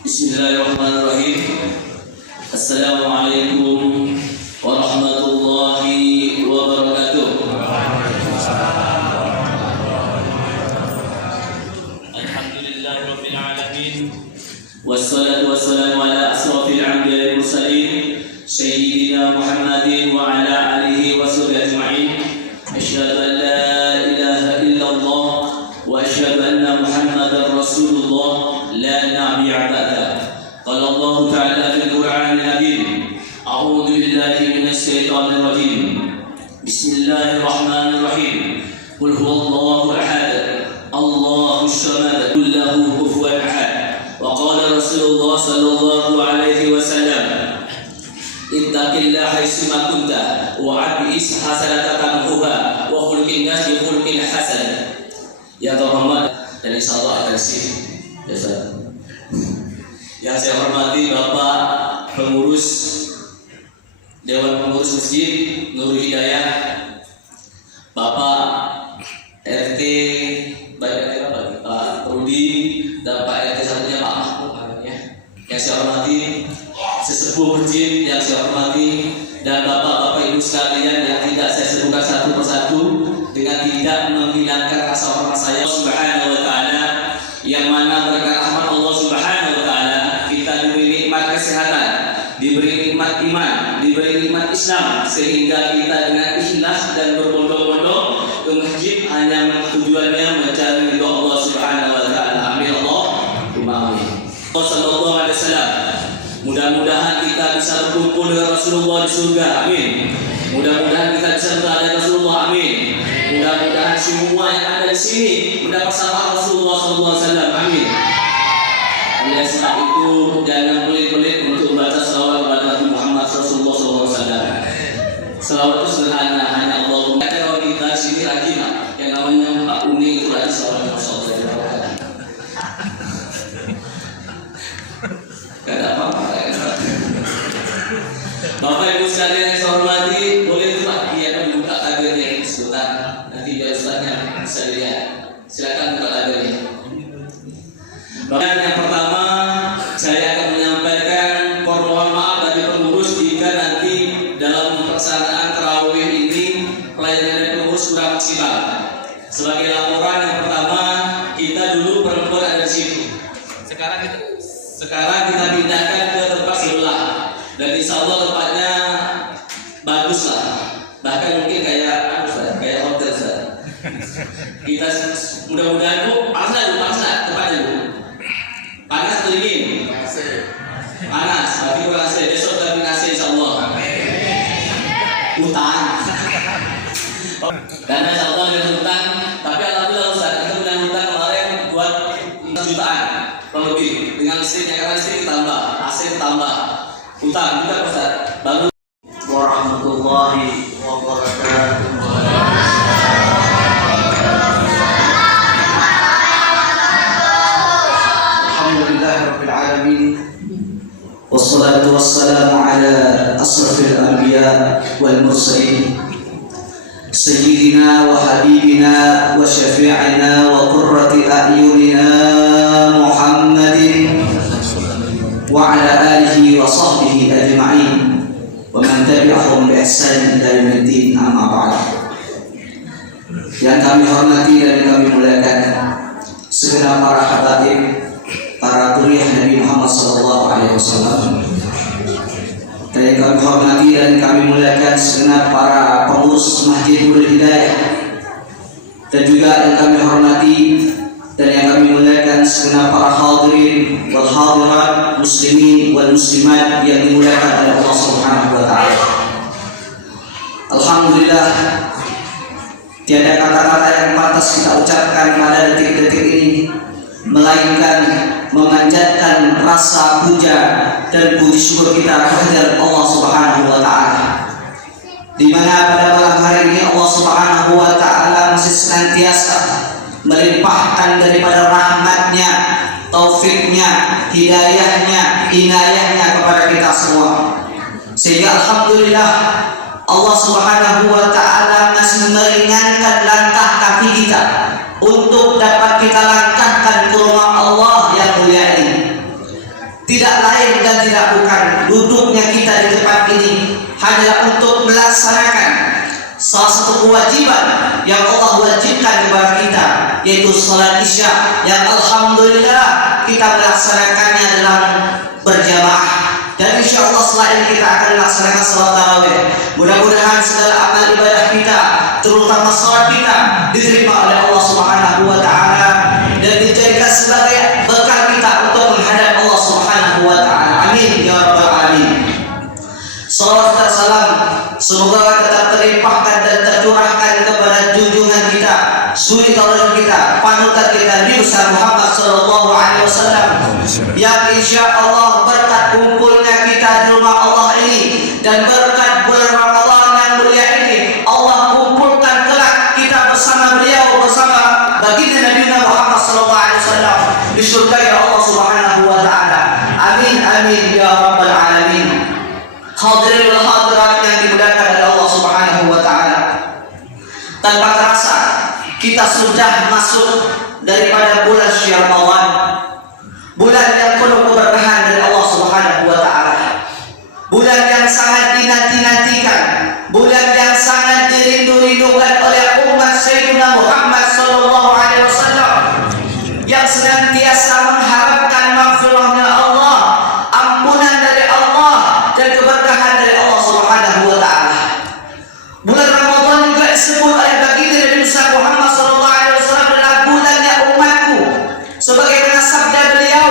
Bismillahirrahmanirrahim. Assalamualaikum warahmatullahi wabarakatuh. Alhamdulillahirabbil alamin. Wassalatu wassalamu ala asrafil anbiya'i wal mursalin sayyidina Muhammadin wa ala alihi wa sahbihi ajma'in. Asyhadu an la ilaha illallah wa asyhadu anna Muhammadar Rasulullah la nabiyya ba'da. Qala Allah ta'ala fil Qur'anil Azim. A'udzu billahi minasy syaithanir rajim. Bismillahirrahmanirrahim. Qul huwallahu ahad. Allahus samad. Lahu kufuwan ahad. Wa qala Rasulullah sallallahu alaihi wasallam, ittaqillaha haitsu ma kunta wa abis hasanatan tamhuha wa khulqin nas bi khulqin hasan. Ya terhormat dan insyaallah akan sih. Yang saya hormati Bapak Pengurus Dewan Pengurus Masjid Nurul Hidayah, Bapak RT Pak Rudi, dan Pak RT satunya Pak Mahmud ya. Yang saya hormati sesepuh masjid yang saya hormati, dan bapak-bapak ibu sekalian yang tidak saya sebutkan satu persatu dengan tidak menghilangkan rasa hormat saya Subhanahu wa ta'ala, yang mana berkat rahmat Allah Subhanahu wa ta'ala kita diberi nikmat kesehatan, diberi nikmat iman, diberi nikmat Islam, sehingga kita dengan ikhlas dan berbondong-bondong ke masjid hanya tujuannya mencari ridha Allah Subhanahu wa ta'ala. Amin Allahumma amin. Sallallahu alaihi wasallam. Mudah-mudahan kita bisa berkumpul dengan Rasulullah di surga. Amin. Mudah-mudahan kita bisa berada dengan Rasulullah. Amin. Mudah-mudahan semua yang ada di sini mendapat syafaat Rasulullah sallallahu alaihi wasallam. Amin. Oleh sebab itu jangan pelit-pelit untuk membaca selawat kepada Nabi Muhammad Rasulullah sallallahu alaihi wasallam. Selawat itu sederhana, hanya Allah. Kalau kita sini rajin yang namanya Pak Uni itu rajin selawat Rasulullah. Tidak apa-apa. Bapak ibu sekalian yang saya hormati, boleh Pak dia membuka tagarnya ini sebentar. Nanti biar Ustaznya bisa lihat. Silakan buka tagarnya. Yang pertama, saya akan menyampaikan permohonan maaf dari pengurus jika nanti dalam pelaksanaan tarawih ini pelayanan dari pengurus kurang maksimal. Sebagai laporan yang pertama, kita dulu perempuan ada di situ. Sekarang kita pindahkan ke tempat sebelah, dan insya Allah tempatnya bagus lah, bahkan mungkin kayak hotel saja. Kita mudah-mudahan panas tempatnya bu, panas atau dingin? Panas, tapi kurang AC. Besok kita AC insya Allah. Utang, karena insya Allah ada utang, tapi alhamdulillah Ustaz, kita punya utang kemarin buat jutaan lebih, dengan listriknya, karena listrik tambah, AC tambah, utang juga Ustaz. Baru warahmatullahi wabarakatuh. Alhamdulillahirabbil alamin. Wassalatu wassalamu ala asrafil anbiya wal mursalin sayyidina wa habibina wa syafi'ina wa qurrati a'yunina Muhammadin wa ala alihi wa sahbihi ajma'in wa man tabi'ahum bi ihsan ila yaumiddin, amma ba'd. Yang kami hormati dan kami muliakan segenap para habaib, para dzurriyyah Nabi Muhammad sallallahu alaihi wasallam, dan yang kami hormati dan kami muliakan segenap para pengurus Masjid Nurul Hidayah, dan juga yang kami hormati dan yang kami muliakan segenap para hadirin wal hadirat, muslimin wal muslimat yang dimuliakan oleh Allah Subhanahu wa taala. Alhamdulillah, tiada kata-kata yang pantas kita ucapkan pada detik-detik ini melainkan memanjatkan rasa puja dan puji syukur kita kehadirat Allah Subhanahu wa taala, di mana pada malam hari ini Allah Subhanahu wa taala masih senantiasa melimpahkan daripada rahmatnya, taufiknya, hidayahnya, inayahnya kepada kita semua, sehingga alhamdulillah Allah Subhanahu wa taala masih meringankan langkah kaki kita untuk dapat kita langkahkan ke rumah Allah yang mulia ini. tidak lain dan tidak bukan duduknya kita di tempat ini hanyalah untuk melaksanakan salah satu kewajiban yang Allah wajibkan kepada kita, yaitu salat Isya, yang alhamdulillah kita melaksanakannya dalam berjamaah. Dan insya Allah setelah ini kita akan melaksanakan salat tarawih. Mudah-mudahan segala amal ibadah kita, terutama salat kita, diterima oleh Allah Subhanahu wa taala dan dijadikan sebagai bekal kita untuk menghadap Allah Subhanahu wa taala. Amin ya rabbal alamin. Salawat dan salam semoga tetap terlimpahkan dan tercurahkan kepada junjungan kita, suri tauladan kita, panutan kita, Nabi besar Muhammad sallallahu alaihi wasallam, yang insya Allah berkat kumpulnya kita di rumah Allah ini dan berkat bulan Ramadan yang mulia ini, Allah kumpulkan kelak kita bersama beliau, bersama baginda Nabi Muhammad sallallahu alaihi wasallam di surga ya Allah Subhanahu wa taala. Amin amin ya rabbal alamin. Hadirin wal hadirat yang dimuliakan oleh Allah Subhanahu wa taala, tanpa terasa kita sudah masuk daripada bulan Syawal, bulan yang penuh keberkahan dari Allah Subhanahu wa taala, bulan yang sangat dinanti-nantikan, bulan yang sangat dirindu-rindukan oleh umat Sayyidina Muhammad sallallahu alaihi wasallam, yang senantiasa mengharapkan maghfirahnya Allah, ampunan dari Allah dan keberkahan dari Allah Subhanahu wa taala. Bulan Ramadan juga disebut oleh baginda Nabi Muhammad sallallahu alaihi wasallam adalah bulannya umatku, sebagaimana sabda beliau,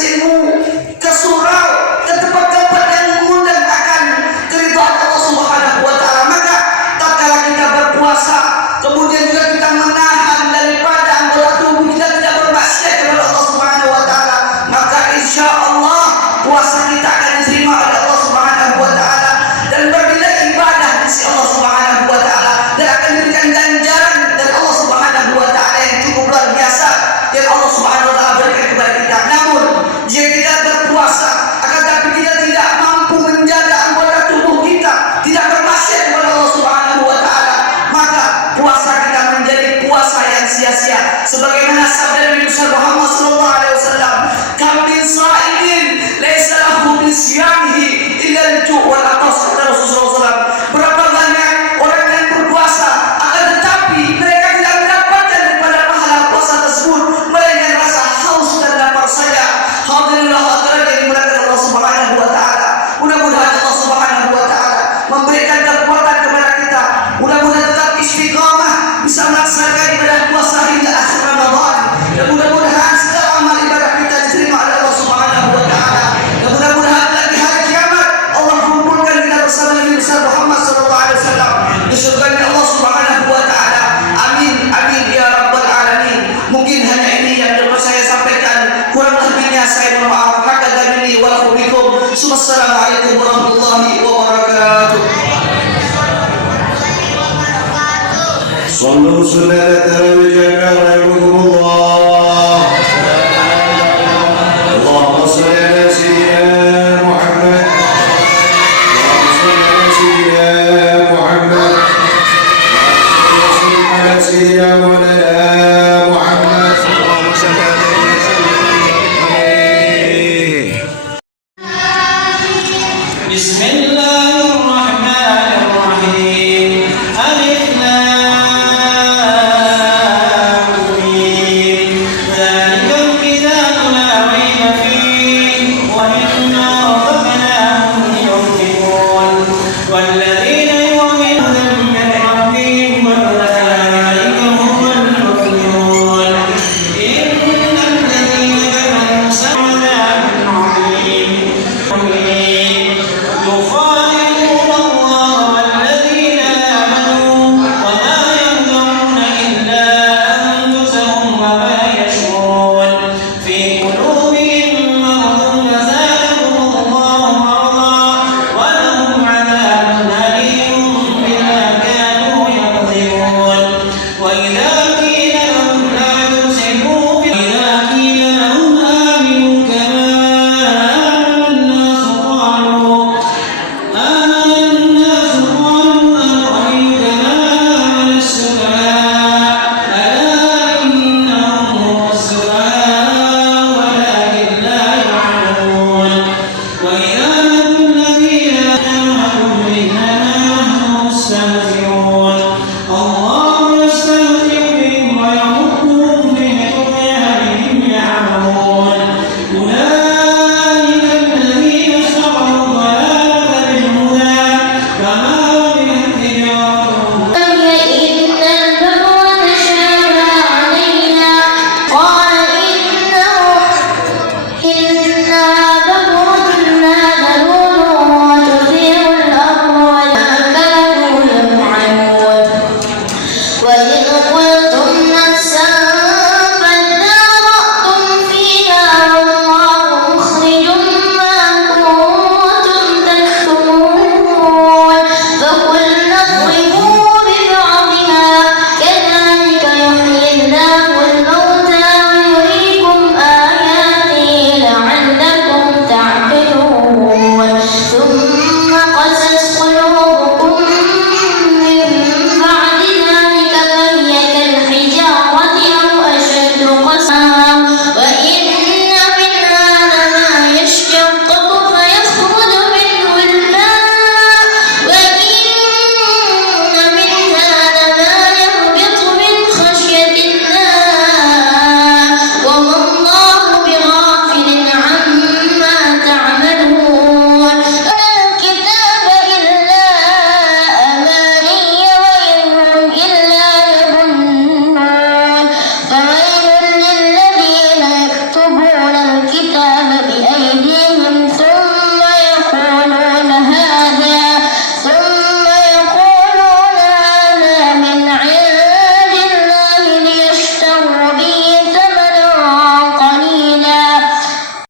ilmu, ke surau, ke tempat-tempat yang mengundang akan keridhaan Allah Subhanahu wa taala. Maka tatkala kita berpuasa, kemudian juga kita menahan daripada anggota tubuh kita tidak bermaksiat kepada Allah Subhanahu wa taala, maka insya Allah puasa kita akan diterima oleh Allah Subhanahu wa taala dan bernilai ibadah di sisi Allah Subhanahu wa taala, dan akan diberikan ganjaran dari Allah Subhanahu wa taala yang cukup luar biasa yang Allah Subhanahu wa taala berikan kepada kita. Namun jika kita berpuasa akan tapi kita tidak mampu menjaga anggota tubuh kita tidak bermaksiat kepada Allah Subhanahu wa taala, maka puasa kita menjadi puasa yang sia-sia. Sebagaimana sabda Nabi Muhammad sallallahu alaihi wasallam, "Kam min sha'imin laisa lahu min siyamihi illa al-ju' wal 'atash." Kata Rasulullah SAW, berapa banyak orang yang berpuasa akan tetapi mereka tidak mendapatkan daripada pahala puasa tersebut melainkan rasa haus dan lapar saja. Alhamdulillah hadirin yang dimuliakan Allah Subhanahu wa taala. Mudah-mudahan Allah Subhanahu wa taala memberikan kekuatan kepada kita. Mudah-mudahan tetap istiqamah bisa melaksanakan ibadah puasa hingga akhir Ramadan. Dan mudah-mudahan segala amal ibadah kita diterima oleh Allah Subhanahu wa taala. Dan mudah-mudahan di hari kiamat Allah kumpulkan kita bersama Nabi Muhammad sallallahu alaihi wasallam di surga Allah Subhanahu wa taala. Amin amin ya rabbal alamin. Mungkin hanya ini yang dapat saya sampaikan. Kurang lebihnya saya mohon maaf. Hakadha minni wa lakum bikum. Wassalamualaikum warahmatullahi wabarakatuh. صلوا صلاة الجنة